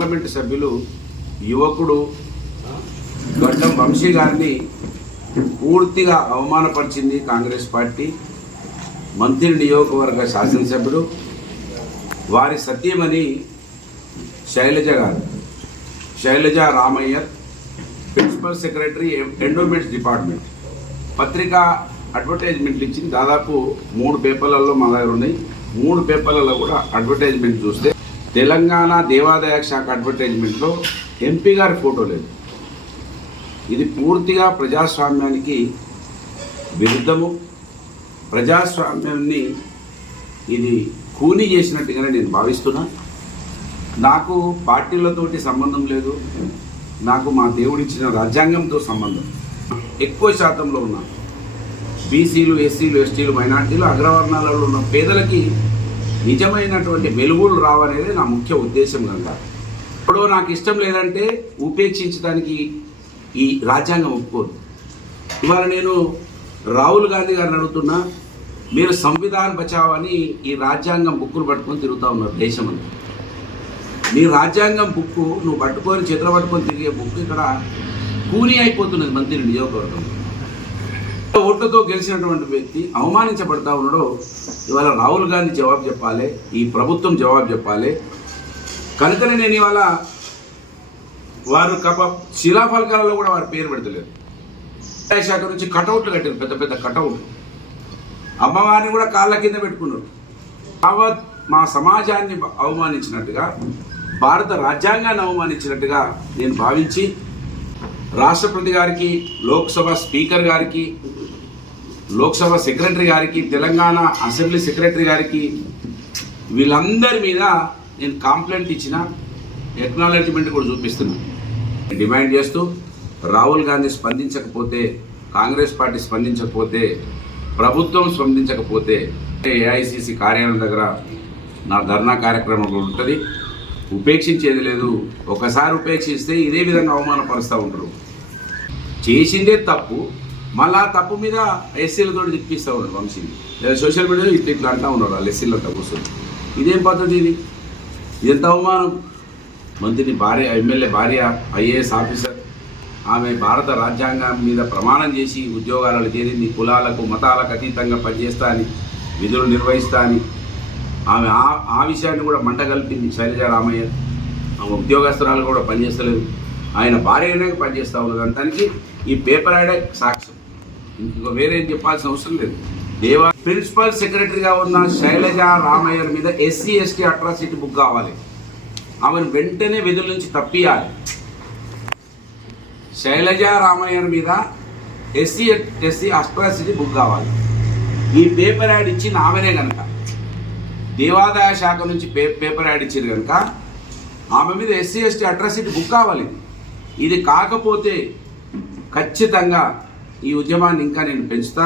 Parliament సభ్యులు యువకుడు గడ్డం వంశీ గారిని పూర్తిగా అవమానపరిచింది కాంగ్రెస్ పార్టీ మంత్రి నియోజకవర్గ శాసనసభ్యుడు వారి సత్యమని Shailaja garu. Shailaja Ramayya principal secretary endowments department. పత్రికా అడ్వర్టైజ్మెంట్లు ఇచ్చింది. దాదాపు మూడు పేపర్లలో మా దగ్గర ఉన్నాయి. మూడు పేపర్లలో కూడా అడ్వర్టైజ్మెంట్ చూస్తే తెలంగాణ దేవాదాయ శాఖ అడ్వర్టైజ్మెంట్లో ఎంపీ గారి ఫోటో లేదు. ఇది పూర్తిగా ప్రజాస్వామ్యానికి విరుద్ధము. ప్రజాస్వామ్యాన్ని ఇది కూని చేసినట్టుగానే నేను భావిస్తున్నా. నాకు పార్టీలతోటి సంబంధం లేదు. నాకు మా దేవుడిచ్చిన రాజ్యాంగంతో సంబంధం. ఎక్కువ శాతంలో ఉన్న బీసీలు ఎస్సీలు ఎస్టీలు మైనార్టీలు అగ్రవర్ణాలలో ఉన్న పేదలకి నిజమైనటువంటి వెలుగులు రావనేది నా ముఖ్య ఉద్దేశం కనుక ఇప్పుడు నాకు ఇష్టం లేదంటే ఉపేక్షించడానికి ఈ రాజ్యాంగం ఒప్పుకోదు. ఇవాళ నేను రాహుల్ గాంధీ గారిని అడుగుతున్నా మీరు సంవిధాన్ బచావ్ అని ఈ రాజ్యాంగం బుక్కులు పట్టుకొని తిరుగుతూ ఉన్నారు దేశం అంతా. నీ రాజ్యాంగం బుక్కు నువ్వు పట్టుకొని చేతులు పట్టుకొని తిరిగే బుక్ ఇక్కడ కూని అయిపోతున్నది మంత్రి నియోజకవర్గం ఓట్లతో గెలిచినటువంటి వ్యక్తి అవమానించబడతా ఉన్నాడు ఇవాళ రాహుల్ గాంధీ జవాబు చెప్పాలి ఈ ప్రభుత్వం జవాబు చెప్పాలి. కనుకనే నేను ఇవాళ వారు కప శిలాఫలకాలలో కూడా వారి పేరు పెడతలేదు. శాఖ నుంచి కటౌట్లు కట్టారు పెద్ద పెద్ద కటౌట్లు. అమ్మవారిని కూడా కాళ్ళ కింద పెట్టుకున్నారు. యావత్ మా సమాజాన్ని అవమానించినట్టుగా భారత రాజ్యాంగాన్ని అవమానించినట్టుగా నేను భావించి రాష్ట్రపతి గారికి లోక్సభ స్పీకర్ గారికి లోక్సభ సెక్రటరీ గారికి తెలంగాణ అసెంబ్లీ సెక్రటరీ గారికి వీళ్ళందరి మీద నేను కంప్లైంట్ ఇచ్చిన ఎక్నాలజ్మెంట్ కూడా చూపిస్తున్నాను డిమాండ్ చేస్తూ రాహుల్ గాంధీ స్పందించకపోతే కాంగ్రెస్ పార్టీ స్పందించకపోతే ప్రభుత్వం స్పందించకపోతే ఏఐసిసి కార్యాలయం దగ్గర నా ధర్నా కార్యక్రమం కూడా ఉంటుంది. ఉపేక్షించేది లేదు. ఒకసారి ఉపేక్షిస్తే ఇదే విధంగా అవమానపరుస్తూ ఉంటారు. చేసిందే తప్పు. మళ్ళా తప్పు మీద ఎస్సీలతో తిప్పిస్తూ ఉన్నాడు వంశీని. లేదా సోషల్ మీడియాలో ఇట్లా ఇట్లా అంటూ ఉన్నారు వాళ్ళు ఎస్సీలతో కూర్చొని. ఇదేం పద్ధతి ఇది? ఎంత అవమానం. మంత్రిని భార్య ఎమ్మెల్యే భార్య ఐఏఎస్ ఆఫీసర్ ఆమె భారత రాజ్యాంగం మీద ప్రమాణం చేసి ఉద్యోగాలలో చేరింది కులాలకు మతాలకు అతీతంగా పనిచేస్తా అని విధులు నిర్వహిస్తా అని. ఆమె ఆ ఆ విషయాన్ని కూడా మంట కలిపింది శైలజ రామయ్య. ఆమె ఉద్యోగస్తురాలు కూడా పనిచేస్తలేదు. ఆయన భార్యనే పనిచేస్తూ ఉన్నదంతానికి ఈ పేపర్ యాడే సాక్ష్యం. ఇంకో వేరే చెప్పాల్సిన అవసరం లేదు. దేవా ప్రిన్సిపల్ సెక్రటరీగా ఉన్న శైలజ రామయ్య మీద ఎస్సీ ఎస్టీ అట్రాసిటీ బుక్ కావాలి. ఆమెను వెంటనే విధుల నుంచి తప్పియాలి. శైలజ రామయ్య మీద ఎస్సీ ఎస్సీ అట్రాసిటీ బుక్ కావాలి. ఈ పేపర్ యాడ్ ఇచ్చి ఆమెనే కనుక దేవాదాయ శాఖ నుంచి పే పేపర్ యాడ్ ఇచ్చారు కనుక ఆమె మీద ఎస్సీ ఎస్టీ అట్రాసిటీ బుక్ కావాలి. ఇది కాకపోతే ఖచ్చితంగా ఈ ఉద్యమాన్ని ఇంకా నేను పెంచుతా